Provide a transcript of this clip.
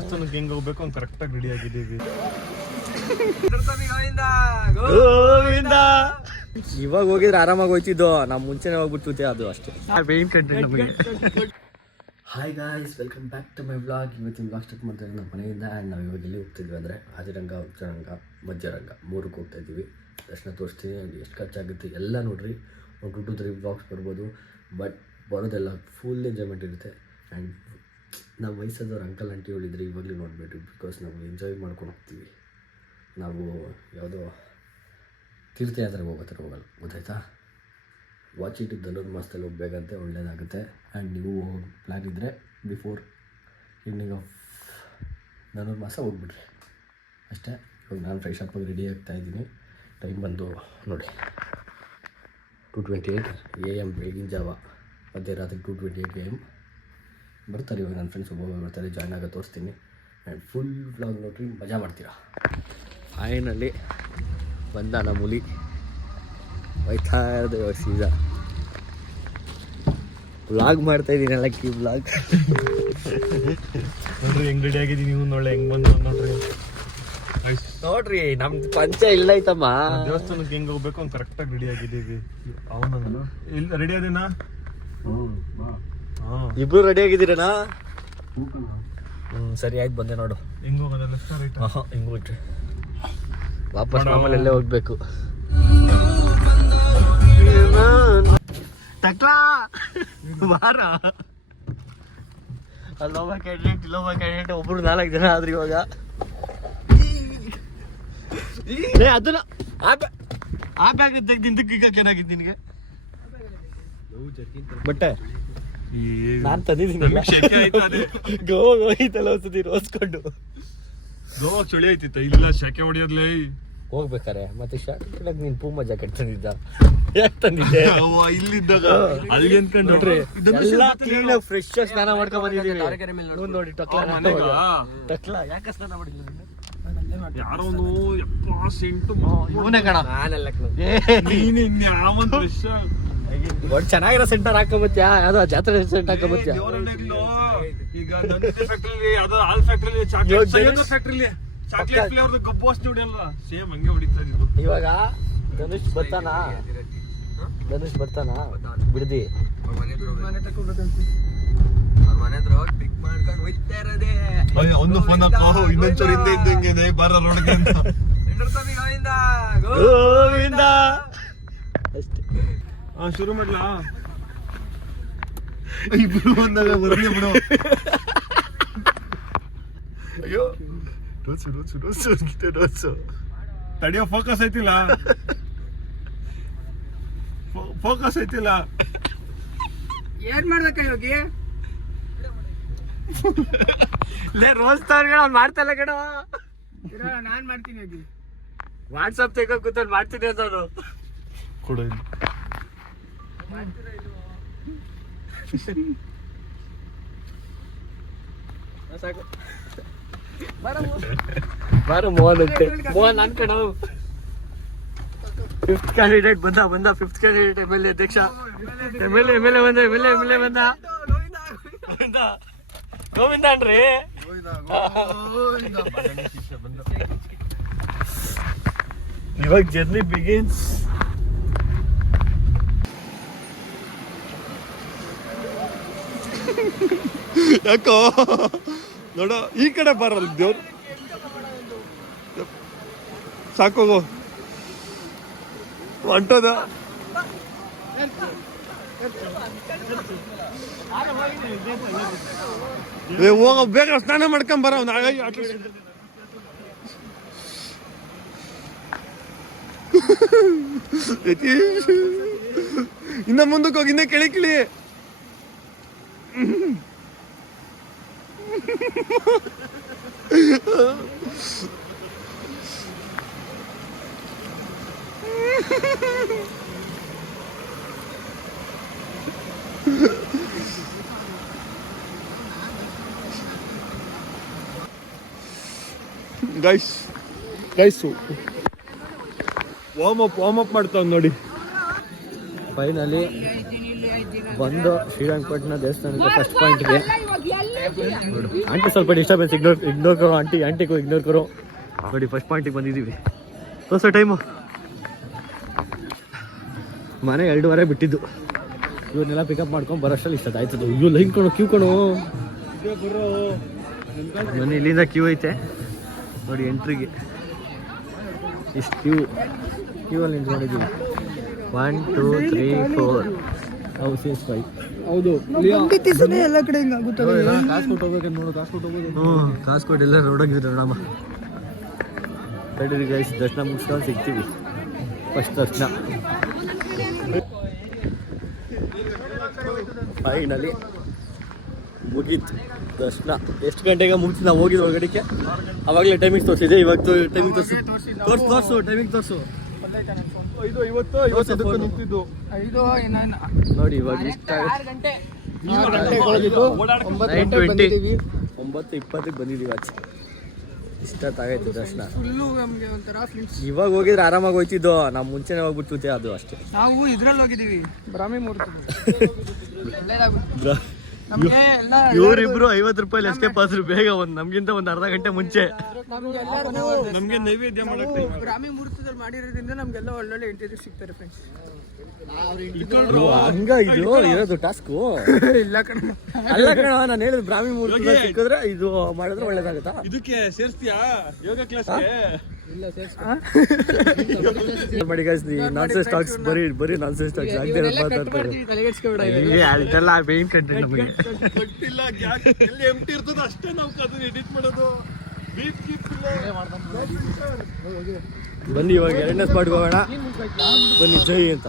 ದೇವಸ್ಥಾನಕ್ಕೆ ಹೆಂಗ್ ಹೋಗ್ಬೇಕು ಅಂತ ಕರೆಕ್ಟ್ ಆಗಿ ರೆಡಿ ಆಗಿದ್ದೀವಿ. ಇವಾಗ ಹೋಗಿದ್ರೆ ಆರಾಮಾಗಿ ಹೋಯ್ತಿದ್ದು, ನಾವು ಮುಂಚೆನೆ ಹೋಗ್ಬಿಟ್ಟು ಅದು ಅಷ್ಟೇ. Hi guys, welcome back to my vlog. ಇವತ್ತಿನ ವ್ಲಾಗ್ ಸ್ಟಾರ್ಟ್ ಮಾಡ್ತಾಯಿದ್ದೀವಿ ನಮ್ಮ ಮನೆಯಿಂದ. ಆ್ಯಂಡ್ ನಾವು ಇವಾಗ ಎಲ್ಲಿ ಹೋಗ್ತಿದ್ವಿ ಅಂದರೆ ಆದಿರಂಗ, ಉಚ್ಚರಂಗ, ಮಧ್ಯರಂಗ 3ಕ್ಕೆ ಹೋಗ್ತಾಯಿದ್ದೀವಿ. ದರ್ಶನ ತೋರಿಸ್ತೀನಿ, ಎಷ್ಟು ಖರ್ಚಾಗುತ್ತೆ ಎಲ್ಲ ನೋಡ್ರಿ. ಒಂದು 2 to 3 ವ್ಲಾಗ್ಸ್ ಬರ್ಬೋದು, ಬಟ್ ಬರೋದೆಲ್ಲ ಫುಲ್ ಎಂಜಾಯ್ಮೆಂಟ್ ಇರುತ್ತೆ. ಆ್ಯಂಡ್ ನಾವು ವಯಸ್ಸಾದವ್ರು ಅಂಕಲ್ ಆಂಟಿ ಹೇಳಿದ್ರೆ ಇವಾಗಲೂ ನೋಡಬೇಡಿ, ಬಿಕಾಸ್ ನಾವು ಎಂಜಾಯ್ ಮಾಡ್ಕೊಂಡು ಹೋಗ್ತೀವಿ. ನಾವು ಯಾವುದೋ ತೀರ್ಥಯಾತ್ರೆಗೆ ಹೋಗಲ್ಲ, ಗೊತ್ತಾಯ್ತಾ? ವಾಚ್ ಇಟ್ಟು ಧನುರ್ಮಾಸದಲ್ಲಿ ಹೋಗ್ಬೇಕಂತೆ, ಒಳ್ಳೆಯದಾಗುತ್ತೆ. ಆ್ಯಂಡ್ ನೀವು ಪ್ಲ್ಯಾನ್ ಇದ್ದರೆ ಬಿಫೋರ್ ಈವ್ನಿಂಗ್ ಆಫ್ ಧನುರ್ಮಾಸ ಹೋಗ್ಬಿಡ್ರಿ ಅಷ್ಟೇ. ಇವಾಗ ನಾನು ಫ್ರೆಶ್ ಅಪ್ ಆಗಿ ರೆಡಿ ಆಗ್ತಾಯಿದ್ದೀನಿ. ಟೈಮ್ ಬಂದು ನೋಡಿ 2:28 AM, ಬೆಳಗಿನ ಜಾವ. ಮಧ್ಯರಾತ್ರಿ 2:28 AM ಬರ್ತಾರೆ. ಇವಾಗ ನನ್ನ ಫ್ರೆಂಡ್ಸ್ ಒಬ್ಬೊಬ್ಬರು ಬರ್ತಾರೆ, ಜಾಯ್ನ್ ಆಗ ತೋರಿಸ್ತೀನಿ. ಆ್ಯಂಡ್ ಫುಲ್ ವ್ಲಾಗ್ ನೋಡ್ರಿ, ಮಜಾ ಮಾಡ್ತೀರಾ. ಫೈನಲಿ ಬಂದ ನಮ್ಮ ಹುಲಿ. ಹೋಯ್ತಾ ಇರೋದು ಇವಾಗ ಸೀದಾ ವ್ಲಾಗ್ ಮಾಡ್ತಾಯಿದ್ದೀನಿ, ಲಕ್ಕಿ ವ್ಲಾಗ್. ನೋಡ್ರಿ ಹೆಂಗ್ ರೆಡಿ ಆಗಿದ್ದೀನಿ, ನೀವು ನೋಡ್ರಿ ಹೆಂಗ್ ಬಂದು ನೋಡ್ರಿ. ನೋಡ್ರಿ ನಮ್ದು ಪಂಚ ಇಲ್ಲ ಐತಮ್ಮ. ದೇವಸ್ಥಾನಕ್ಕೆ ಹೆಂಗ್ ಹೋಗ್ಬೇಕು ಅಂತ ಕರೆಕ್ಟ್ ಆಗಿ ರೆಡಿ ಆಗಿದ್ದೀವಿ. ಅವನು ಇಲ್ಲಿ ರೆಡಿ ಆದೇನಾ? ಇಬ್ರು ರೆಡಿ ಆಗಿದ್ದೀರನಾ? ಸರಿ ಆಯ್ತು, ಬಂದೆ ನೋಡು. ಹೆಂಗ್ ಹೋಗೋದ? Left right? ಹಿಂಗೆ ಬಿಟ್ರಿ ವಾಪಸ್ ಆಮೇಲೆ ಎಲ್ಲೇ ಹೋಗ್ಬೇಕು. ಟಕ್ಲಾ ಬಾರ ಅಲ್ಲೋಗ ಕ್ಯಾಂಡಿಡೇಟ್, ಇಲ್ಲೋಗ ಕ್ಯಾಂಡಿಡೇಟ್, ಒಬ್ರು 4 ಜನ ಆದ್ರಿ ಇವಾಗ. ಅದನ್ನ ಆ ಬ್ಯಾಗ್ ತೆಗ್ದು ಈಗ ಏನಾಗಿದ್ದು ನಿನಗೆ? ಬಟ್ಟೆ ನಾನು ತಂದಿದ್ದೀನಿ. ಗೋವಾ ಹೋಗಿತ್ತಲ್ಲ ಒಂದ್ಸತಿ ರೋಸ್ಕೊಂಡು. ಗೋವಾ ಚಳಿ ಐತಿತ್ತ, ಇಲ್ಲ ಶೆಕೆ ಹೊಡಿಯೋದ್ಲೇ. ಹೋಗ್ಬೇಕಾರೆ ಮತ್ತೆ ಶರ್ಟ್ ಹಾಕಿದಾಗ ನೀನು ಪೂಮಾ ಜಾಕೆಟ್ ತಂದಿದ್ದ. ಯಾಕೆ ತಂದಿದ್ದೆ? ಇಲ್ಲಿದ್ದಾಗ ಅಲ್ಲಿ ಅಂದ್ಕೊಂಡು ನೋಡ್ರಿ ಎಲ್ಲ ಕ್ಲೀನ್ ಆಗಿ ಫ್ರೆಶ್ ಆಗಿ ಸ್ನಾನ ಮಾಡ್ಕೊಂಡ್ ಬಂದಿದ್ದೀವಿ. ನೋಡಿ ಟಕ್ಲಾ ಯಾಕೆ ಸ್ನಾನ ಮಾಡಿಲ್ಲ? ಯಾರೋ ಸೆಂಟು ಇವನೇ ಕಣ. ಒಟ್ಟು ಚೆನ್ನಾಗಿರೋ ಸೆಂಟರ್ ಹಾಕೋಬತ್ಯಾ? ಯಾವ್ದೋ ಜಾತ್ರೆ ಸೆಂಟ್ ಹಾಕೋಬತ್ಯಾ? ಈಗ ಹಾಲ್ ಫ್ಯಾಕ್ಟ್ರಿ ಚಾಕ್ಲೇಟ್ ಫ್ಲೇವರ್ ಗಬ್ಬು ವಾಸನೆ ಹೊಡಿಯಲ್ಲ, ಸೇಮ್ ಹಂಗೆ ಹೊಡಿತಾ ಇದ್ದು. ಇವಾಗ ಧನುಷ್ ಬರ್ತಾನ ಬಿಡ್ದಿ ಒಂದು ಫೋನ್ ಹಾಕೋ, ಇನ್ನೊಂಚೂರು ಹಿಂದೆ ಇದ್ದಂಗೆ ಬಾರ ರೋಡ್ಗೆ ಅಂತ. ಗೋವಿಂದ ಅಷ್ಟೇ. ಶುರು ಮಾಡ್ಲಾ? ಇಬ್ರು ಬಂದಾಗ ಬರ್ಲಿ ಬಿಡು. ಅಯ್ಯೋ ಡೋಸು ತಡಿಯೋ, ಫೋಕಸ್ ಐತಿಲ್ಲ. ಏನ್ ಮಾಡ್ಬೇಕ ಇವಾಗ? ರೋಸ್ ತವ್ರಿಗೆ ಅವ್ನು ಮಾಡ್ತಲ್ಲ ಕಣ. ನಾನ್ ಮಾಡ್ತೀನಿ, ಹೋಗಿ ವಾಟ್ಸಪ್ ತೆಗೋ ಕೂತ್ಕೊಂಡು ಮಾಡ್ತೀನಿ ಅಂತ ಅವನು ಕೊಡ. ಸಾಕು ಬಾರ ಮೋಹನ್ ಅಂತೆ. ಮೋಹನ್ ಅನ್ಕಣ 5th ಕ್ಯಾಂಡಿಡೇಟ್ ಬಂದ 5th ಕ್ಯಾಂಡಿಡೇಟ್ MLA ಅಧ್ಯಕ್ಷ. MLA ಬಂದ ಗೋವಿಂದ ಅನ್ರಿ. ಇವಾಗ ಜರ್ನಿ ಬಿಗಿನ್ಸ್. ಯಾಕೋ ನೋಡ ಈ ಕಡೆ ಬರಲ್ಲ ದೇವ್ರು. ಸಾಕೋಗೋ ಹೊಂಟೋದ. ಹೋಗ ಬೇಗ ಸ್ನಾನ ಮಾಡ್ಕೊಂಡ್ ಬರ. ಇನ್ನ ಮುಂದಕ್ಕೆ ಹೋಗಿ, ಇನ್ನೇ ಕೆಳಿ ಗೈಸ್ ವಾರ್ಮ್ ಅಪ್ ಮಾಡ್ತಾವ್ ನೋಡಿ. ಫೈನಲಿ ಬಂದು ಶ್ರೀರಂಗಪಟ್ಟಣ ದೇವಸ್ಥಾನಕ್ಕೆ ಫಸ್ಟ್ ಪಾಯಿಂಟ್ಗೆ ಆಂಟಿ ಸ್ವಲ್ಪ ಡಿಸ್ಟರ್ಬೆನ್ಸ್ ಇಗ್ನೋರ್ ಕರೋ ಆಂಟಿಗೂ ಇಗ್ನೋರ್ ಕರೋ. ನೋಡಿ ಫಸ್ಟ್ ಪಾಯಿಂಟಿಗೆ ಬಂದಿದ್ದೀವಿ. ತೋರ್ಸೋ ಟೈಮು ಮನೆ 2:15 ಬಿಟ್ಟಿದ್ದು. ಇವನ್ನೆಲ್ಲ ಪಿಕಪ್ ಮಾಡ್ಕೊಂಡು ಬರೋಷ್ಟರಲ್ಲಿ ಇಷ್ಟ ಆಯ್ತದೆ. ಅಯ್ಯೋ ಲೈನ್ ಕೊಣೋ ಕ್ಯೂ ಕೊಣೋ. ಮನೆ ಇಲ್ಲಿಂದ ಕ್ಯೂ ಐತೆ ನೋಡಿ ಎಂಟ್ರಿಗೆ. ಇಷ್ಟು ಕ್ಯೂ ಅಲ್ಲಿ ನಿಂತ್ಕೊಂಡಿದ್ದೀವಿ. 1 2 3 4 ಹೌಸ್ 5. ಹೌದು ಎಲ್ಲ ಕಡೆ ಹಿಂಗಾಗುತ್ತೆ. ಕಾಸು ಕೊಟ್ಟು ಹೋಗ್ಬೇಕು ನೋಡು. ಕಾಸು ಕೊಟ್ಟು ಎಲ್ಲ ನೋಡೋಂಗಿದ್ರೆ ನೋಡಮ್ಮ. ತಡೀರಿ ಗೈಸ್, ದರ್ಶನ ಮುಗಿಸ್ಕೊಂಡು ಸಿಗ್ತೀವಿ. ಫಸ್ಟ್ ದರ್ಶನ ಫೈನಲಿ ಮುಗೀತು. ದರ್ಶನ ಎಷ್ಟು ಗಂಟೆಗೆ ಮುಗಿತು? ನಾವು ಹೋಗಿದ್ದು ಒಳಗಡೆಗೆ ಅವಾಗಲೇ ಟೈಮಿಂಗ್ ತೋರಿಸಿದೆ. ಇವಾಗ ಟೈಮಿಂಗ್ ತೋರಿಸು ಟೈಮಿಂಗ್ ತೋರಿಸು. ನೋಡಿ ಇವಾಗ 9:20 ಬಂದಿದ್ದೀವಿ ಆಚೆ. ಇಷ್ಟೊತ್ತಾಗೈತು ದರ್ಶನ. ಇವಾಗ ಹೋಗಿದ್ರೆ ಆರಾಮಾಗಿ ಹೋಯ್ತಿದ್ದೋ. ನಾವು ಮುಂಚೆನೆ ಹೋಗ್ಬಿಟ್ಟು ಅದು ಅಷ್ಟೇ. ನಾವು ಇದ್ರಲ್ಲಿ ಹೋಗಿದ್ದೀವಿ, ಬ್ರಾಹ್ಮಿ ಮುಹೂರ್ತ. ಇವರಿಬ್ರು 50 ರೂಪಾಯಿ ಎಸ್ಕೇಪ್ ಆದ್ರು ಬೇಗ. ನಮ್ಗಿಂತ ಒಂದು ಅರ್ಧ ಗಂಟೆ ಮುಂಚೆ. ನಮ್ಗೆ ನೈವೇದ್ಯ ಮಾಡಕ್ಕೆ ಬ್ರಾಹ್ಮಿ ಮುಹೂರ್ತದಲ್ಲಿ ಮಾಡಿರೋದ್ರಿಂದ ನಮ್ಗೆಲ್ಲ ಒಳ್ಳೊಳ್ಳೆ ಇಂಟರ್ವ್ಯೂ ಸಿಗ್ತಾರೆ ಫ್ರೆಂಡ್ಸ್. ಹಂಗಾಗಿದ್ದು ಇರೋದು ಟಾಸ್ಕು. ಇಲ್ಲ ಕಣ, ಅಲ್ಲ ಕಣ, ನಾನು ಹೇಳಿದ್ ಬ್ರಾಹ್ಮಿ ಮುಹೂರ್ತ ಸಿಕ್ಕಿದ್ರೆ ಇದು ಮಾಡಿದ್ರೆ ಒಳ್ಳೇದಾಗತ್ತಾ? ಇದಕ್ಕೆ ಸೇರ್ಸ್ತೀಯಾ ಯೋಗ ಕ್ಲಾಸ್ಗೆ? ಮಾಡಿ ಗೈಸ್, ನಾನ್ಸೆನ್ಸ್ ಟಾಕ್ಸ್ ಬರೀ ನಾನ್ಸೆನ್ಸ್ ಟಾಕ್ಸ್ ಆಗದೆ ಮಾತಾಡ್ತಾರೆ. ಅದೆಲ್ಲ ಮೇನ್ ಕಂಟೆಂಟ್ ನಮಗೆ ಗೊತ್ತಿಲ್ಲ. ಎಲ್ಲಿ ಎಂಟಿ ಇರ್ತದೆ ಅಷ್ಟೇ ನಾವು ಅದನ್ನ ಎಡಿಟ್ ಮಾಡೋದು. ಬನ್ನಿ ಇವಾಗ 2ನೇ ಸ್ಪಾಟ್ಗೆ ಹೋಗೋಣ. ಬನ್ನಿ ಜೈ ಅಂತ.